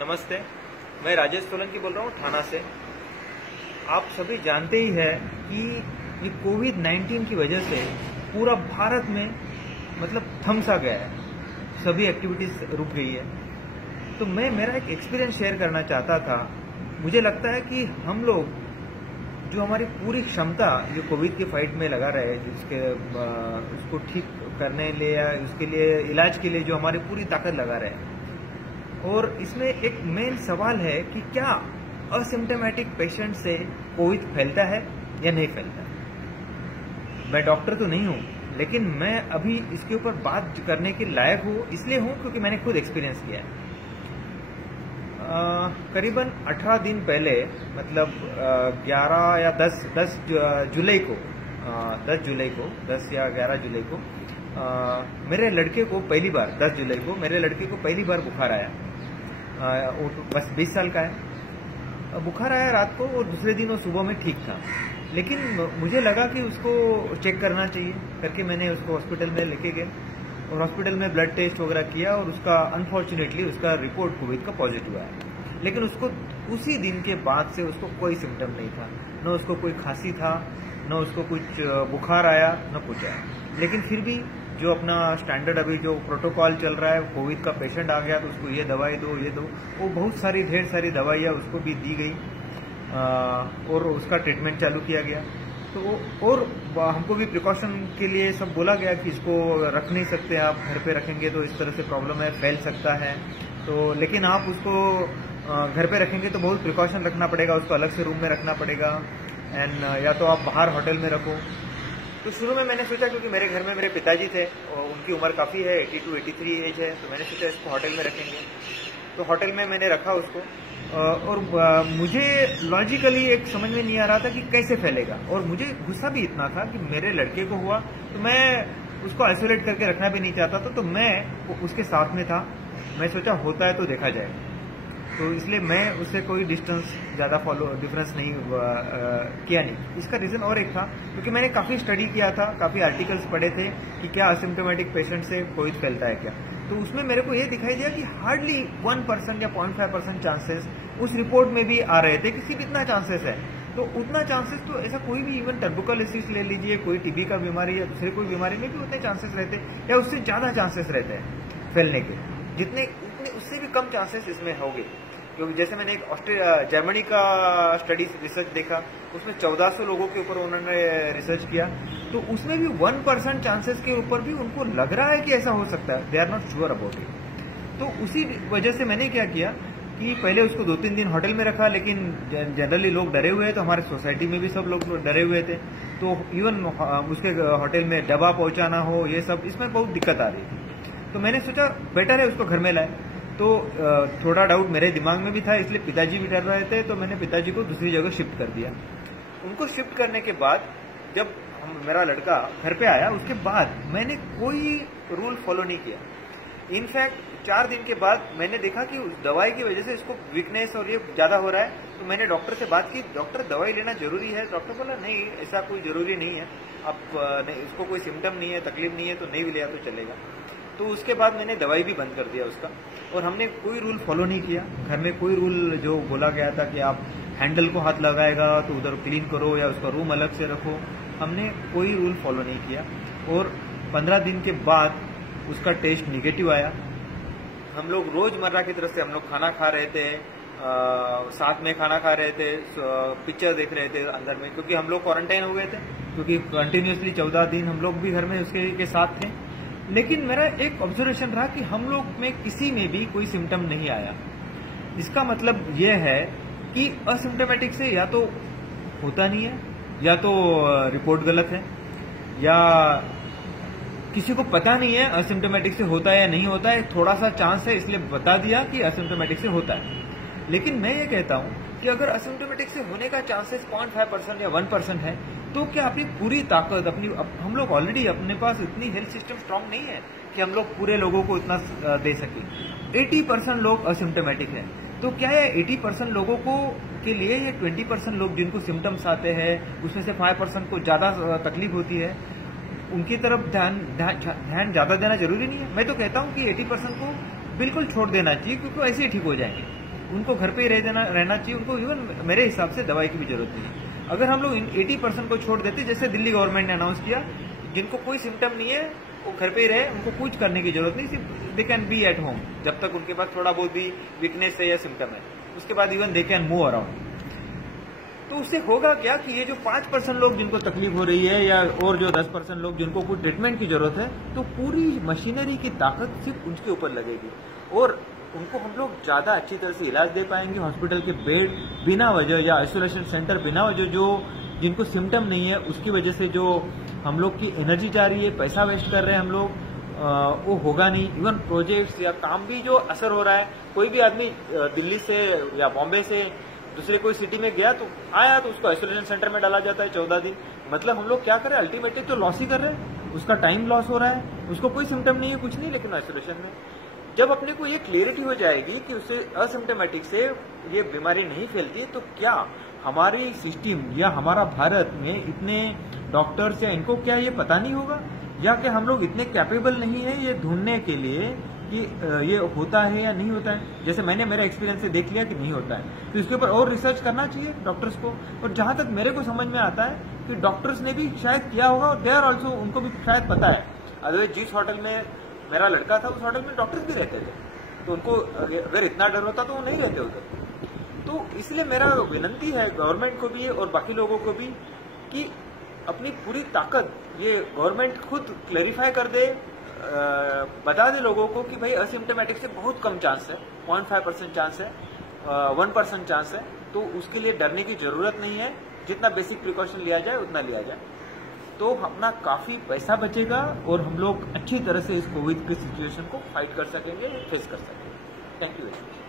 नमस्ते, मैं राजेश सोलंकी बोल रहा हूँ थाना से। आप सभी जानते ही हैं कि ये कोविड-19 की वजह से पूरा भारत में मतलब थम सा गया है, सभी एक्टिविटीज रुक गई है। तो मैं मेरा एक एक्सपीरियंस शेयर करना चाहता था। मुझे लगता है कि हम लोग जो हमारी पूरी क्षमता जो कोविड के फाइट में लगा रहे हैं, उसको ठीक करने लिए या उसके लिए इलाज के लिए जो हमारी पूरी ताकत लगा रहे हैं, और इसमें एक मेन सवाल है कि क्या असिम्टोमेटिक पेशेंट से कोविड फैलता है या नहीं फैलता। मैं डॉक्टर तो नहीं हूँ, लेकिन मैं अभी इसके ऊपर बात करने के लायक हूँ, इसलिए हूँ क्योंकि मैंने खुद एक्सपीरियंस किया है। करीबन 18 दिन पहले, मतलब 11 या 10 जुलाई को 10 या 11 जुलाई को मेरे लड़के को पहली बार 10 जुलाई को मेरे लड़के को पहली बार बुखार आया। वो बस 20 साल का है। बुखार आया रात को और दूसरे दिन वो सुबह में ठीक था, लेकिन मुझे लगा कि उसको चेक करना चाहिए करके मैंने उसको हॉस्पिटल में लेके गए और हॉस्पिटल में ब्लड टेस्ट वगैरह किया और उसका अनफॉर्चुनेटली उसका रिपोर्ट कोविड का पॉजिटिव आया। लेकिन उसको उसी दिन के बाद से उसको कोई सिम्टम नहीं था, न उसको कोई खांसी था, न उसको कुछ बुखार आया, न कुछ आया। लेकिन फिर भी जो अपना स्टैंडर्ड अभी जो प्रोटोकॉल चल रहा है, कोविड का पेशेंट आ गया तो उसको ये दवाई दो, ये दो, वो बहुत सारी ढेर सारी दवाइयाँ उसको भी दी गई और उसका ट्रीटमेंट चालू किया गया। तो और हमको भी प्रिकॉशन के लिए सब बोला गया कि इसको रख नहीं सकते आप, घर पे रखेंगे तो इस तरह से प्रॉब्लम है, फैल सकता है। तो लेकिन आप उसको घर पे रखेंगे तो बहुत प्रिकॉशन रखना पड़ेगा, उसको अलग से रूम में रखना पड़ेगा, एंड या तो आप बाहर होटल में रखो। तो शुरू में मैंने सोचा, क्योंकि मेरे घर में मेरे पिताजी थे और उनकी उम्र काफ़ी है, 82-83 एज है, तो मैंने सोचा इसको होटल में रखेंगे। तो होटल में मैंने रखा उसको, और मुझे लॉजिकली एक समझ में नहीं आ रहा था कि कैसे फैलेगा, और मुझे गुस्सा भी इतना था कि मेरे लड़के को हुआ तो मैं उसको आइसोलेट करके रखना भी नहीं चाहता था। तो मैं उसके साथ में था, मैं सोचा होता है तो देखा जाएगा। तो इसलिए मैं उससे कोई डिफरेंस नहीं किया नहीं। इसका रीज़न और एक था, क्योंकि मैंने काफ़ी स्टडी किया था, काफ़ी आर्टिकल्स पढ़े थे कि क्या असिम्टोमेटिक पेशेंट से कोविड फैलता है क्या। तो उसमें मेरे को ये दिखाई दिया कि हार्डली 1% या 0.5% चांसेस उस रिपोर्ट में भी आ रहे थे कि सिर्फ इतना चांसेस है। तो उतना चांसेस तो ऐसा कोई भी, इवन टर्बुकुलोसिस ले लीजिए, कोई टीबी का बीमारी या दूसरी कोई बीमारी में भी उतने चांसेस रहते या उससे ज़्यादा चांसेस रहते हैं फैलने के, जितने उससे भी कम चांसेस इसमें होंगे। क्योंकि जैसे मैंने एक जर्मनी का स्टडी रिसर्च देखा, उसमें 1400 लोगों के ऊपर उन्होंने रिसर्च किया, तो उसमें भी 1% चांसेस के ऊपर भी उनको लग रहा है कि ऐसा हो सकता है, they are not sure about it. तो उसी वजह से मैंने क्या किया कि पहले उसको 2-3 दिन होटल में रखा, लेकिन जनरली लोग डरे हुए हैं, तो हमारे सोसाइटी में भी सब लोग डरे हुए थे। तो इवन उसके होटल में दवा पहुंचाना हो, ये सब इसमें बहुत दिक्कत आ रही थी। तो मैंने सोचा बेटर है उसको घर में लाए। तो थोड़ा डाउट मेरे दिमाग में भी था, इसलिए पिताजी भी डर रहे थे, तो मैंने पिताजी को दूसरी जगह शिफ्ट कर दिया। उनको शिफ्ट करने के बाद जब मेरा लड़का घर पे आया, उसके बाद मैंने कोई रूल फॉलो नहीं किया। इनफैक्ट 4 दिन के बाद मैंने देखा कि उस दवाई की वजह से इसको वीकनेस और ये ज़्यादा हो रहा है, तो मैंने डॉक्टर से बात की, डॉक्टर दवाई लेना जरूरी है। डॉक्टर बोला नहीं, ऐसा कोई जरूरी नहीं है, अब इसको कोई सिम्टम नहीं है, तकलीफ नहीं है, तो नहीं भी लिया तो चलेगा। तो उसके बाद मैंने दवाई भी बंद कर दिया उसका, और हमने कोई रूल फॉलो नहीं किया। घर में कोई रूल जो बोला गया था कि आप हैंडल को हाथ लगाएगा तो उधर क्लीन करो या उसका रूम अलग से रखो, हमने कोई रूल फॉलो नहीं किया। और 15 दिन के बाद उसका टेस्ट निगेटिव आया। हम लोग रोजमर्रा की तरह से हम लोग खाना खा रहे थे, साथ में खाना खा रहे थे, पिक्चर देख रहे थे अंदर में, क्योंकि हम लोग क्वारंटाइन हो गए थे, क्योंकि कंटिन्यूसली 14 दिन हम लोग भी घर में उसके के साथ थे। लेकिन मेरा एक ऑब्जर्वेशन रहा कि हम लोग में किसी में भी कोई सिम्टम नहीं आया। इसका मतलब यह है कि असिम्टोमेटिक से या तो होता नहीं है, या तो रिपोर्ट गलत है, या किसी को पता नहीं है असिम्टोमेटिक से होता है या नहीं होता है, थोड़ा सा चांस है इसलिए बता दिया कि असिम्टोमेटिक से होता है। लेकिन मैं ये कहता हूं कि अगर असिम्टोमेटिक से होने का चांसेस 0.5% या 1% है, तो क्या अपनी पूरी ताकत हम लोग ऑलरेडी अपने पास इतनी हेल्थ सिस्टम स्ट्रांग नहीं है कि हम लोग पूरे लोगों को इतना दे सके। 80% लोग असिम्टोमेटिक है, तो क्या ये 80% लोगों को के लिए ये 20% लोग जिनको सिम्टम्स आते हैं, उसमें से 5% को ज्यादा तकलीफ होती है, उनकी तरफ ध्यान ज्यादा देना जरूरी नहीं है। मैं तो कहता हूं कि 80% को बिल्कुल छोड़ देना चाहिए, क्योंकि ऐसे ही ठीक हो जाएंगे। उनको घर पे ही रहना चाहिए। उनको इवन मेरे हिसाब से दवाई की भी जरूरत नहीं है। अगर हम लोग 80% को छोड़ देते, जैसे दिल्ली गवर्नमेंट ने अनाउंस किया, जिनको कोई सिम्टम नहीं है वो घर पे ही रहे, उनको कुछ करने की जरूरत नहीं, सिर्फ they can be at home जब तक उनके पास थोड़ा बहुत भी वीकनेस है या सिम्टम है, उसके बाद even they can move around. तो उससे होगा क्या कि ये जो 5% लोग जिनको तकलीफ हो रही है, या और जो 10% लोग जिनको कोई ट्रीटमेंट की जरूरत है, तो पूरी मशीनरी की ताकत सिर्फ उनके ऊपर लगेगी और उनको हम लोग ज्यादा अच्छी तरह से इलाज दे पाएंगे। हॉस्पिटल के बेड बिना वजह या आइसोलेशन सेंटर बिना वजह जो जिनको सिम्टम नहीं है उसकी वजह से जो हम लोग की एनर्जी जा रही है, पैसा वेस्ट कर रहे हैं हम लोग, वो होगा नहीं। इवन प्रोजेक्ट्स या काम भी जो असर हो रहा है, कोई भी आदमी दिल्ली से या बॉम्बे से दूसरे कोई सिटी में गया तो आया तो उसको आइसोलेशन सेंटर में डाला जाता है 14 दिन। मतलब हम लोग क्या कर रहे हैं, अल्टीमेटली तो लॉस ही कर रहे हैं, उसका टाइम लॉस हो रहा है, उसको कोई सिम्टम नहीं है, कुछ नहीं, लेकिन आइसोलेशन में। जब अपने को ये क्लियरिटी हो जाएगी कि उससे असिम्टोमेटिक से ये बीमारी नहीं फैलती, तो क्या हमारी सिस्टम या हमारा भारत में इतने डॉक्टर्स या इनको क्या ये पता नहीं होगा, या कि हम लोग इतने कैपेबल नहीं है ये ढूंढने के लिए कि ये होता है या नहीं होता है। जैसे मैंने मेरा एक्सपीरियंस से देख लिया कि नहीं होता है, तो इसके ऊपर और रिसर्च करना चाहिए डॉक्टर्स को। और जहां तक मेरे को समझ में आता है कि डॉक्टर्स ने भी शायद किया होगा और दे आर ऑल्सो, उनको भी शायद पता है। अगर जिस होटल में मेरा लड़का था उस होटल में डॉक्टर्स भी रहते थे, तो उनको अगर इतना डर होता तो वो नहीं रहते उधर। तो इसलिए मेरा विनंती है गवर्नमेंट को भी और बाकी लोगों को भी कि अपनी पूरी ताकत ये गवर्नमेंट खुद क्लैरिफाई कर दे, बता दे लोगों को कि भाई असिम्टोमेटिक से बहुत कम चांस है, 0.5% चांस है, 1% चांस है, तो उसके लिए डरने की जरूरत नहीं है। जितना बेसिक प्रिकॉशन लिया जाए उतना लिया जाए, तो अपना काफी पैसा बचेगा और हम लोग अच्छी तरह से इस कोविड की सिचुएशन को फाइट कर सकेंगे, फेस कर सकेंगे। Thank you very much.